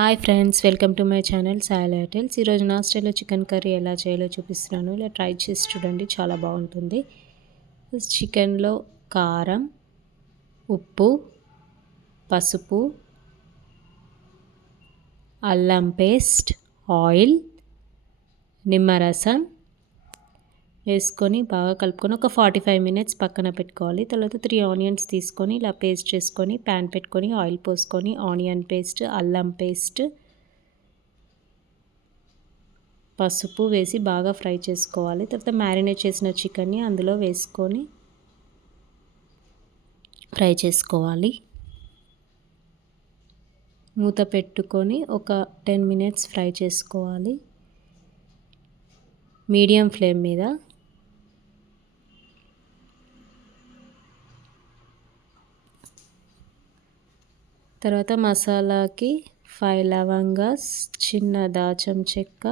Hi friends, welcome to my channel soil hotels. ఈరోజు నా స్టైల్లో చికెన్ కర్రీ ఎలా చేయాలో చూపిస్తున్నాను. ఇలా ట్రై చేసి చూడండి, చాలా బాగుంటుంది. చికెన్లో కారం, ఉప్పు, పసుపు, అల్లం పేస్ట్, ఆయిల్, నిమ్మరసం వేసుకొని బాగా కలుపుకొని ఒక 45 మినిట్స్ పక్కన పెట్టుకోవాలి. తర్వాత 3 ఆనియన్స్ తీసుకొని ఇలా పేస్ట్ చేసుకొని ప్యాన్ పెట్టుకొని ఆయిల్ పోసుకొని ఆనియన్ పేస్ట్, అల్లం పేస్ట్, పసుపు వేసి బాగా ఫ్రై చేసుకోవాలి. తర్వాత మ్యారినేట్ చేసిన చికెన్ని అందులో వేసుకొని ఫ్రై చేసుకోవాలి. మూత పెట్టుకొని ఒక 10 మినిట్స్ ఫ్రై చేసుకోవాలి మీడియం ఫ్లేమ్ మీద. తర్వాత మసాలాకి 5 లవంగా, చిన్న దాల్చిన చెక్క,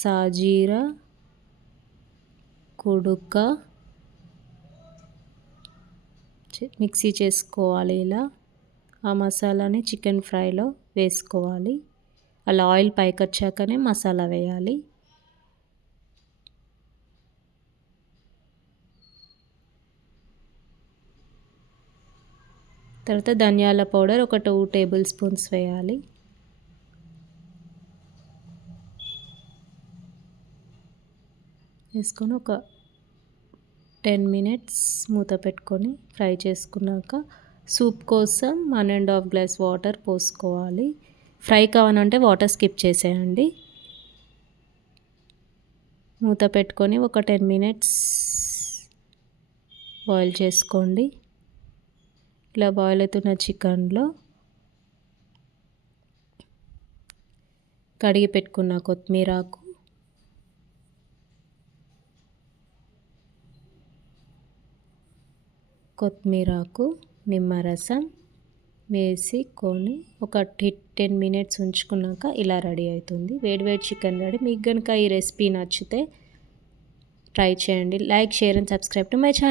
సాజీరా, కుడుక మిక్సీ చేసుకోవాలి. ఇలా ఆ మసాలాని చికెన్ ఫ్రైలో వేసుకోవాలి. అలా ఆయిల్ పైకి వచ్చాకనే మసాలా వేయాలి. తర్వాత ధనియాల పౌడర్ ఒక 2 టేబుల్ స్పూన్స్ వేయాలి. వేసుకొని ఒక 10 మినిట్స్ మూత పెట్టుకొని ఫ్రై చేసుకున్నాక సూప్ కోసం 1.5 గ్లాస్ వాటర్ పోసుకోవాలి. ఫ్రై కావాలంటే వాటర్ స్కిప్ చేసేయండి. మూత పెట్టుకొని ఒక 10 మినిట్స్ బాయిల్ చేసుకోండి. ఇలా బాయిల్ అవుతున్న చికెన్లో కడిగి పెట్టుకున్న కొత్తిమీరాకు, నిమ్మరసం వేసుకొని ఒక 10 మినిట్స్ ఉంచుకున్నాక ఇలా రెడీ అవుతుంది. వేడివేడి చికెన్ రెడీ. మీకు కనుక ఈ రెసిపీ నచ్చితే ట్రై చేయండి. Like, share and subscribe to my channel.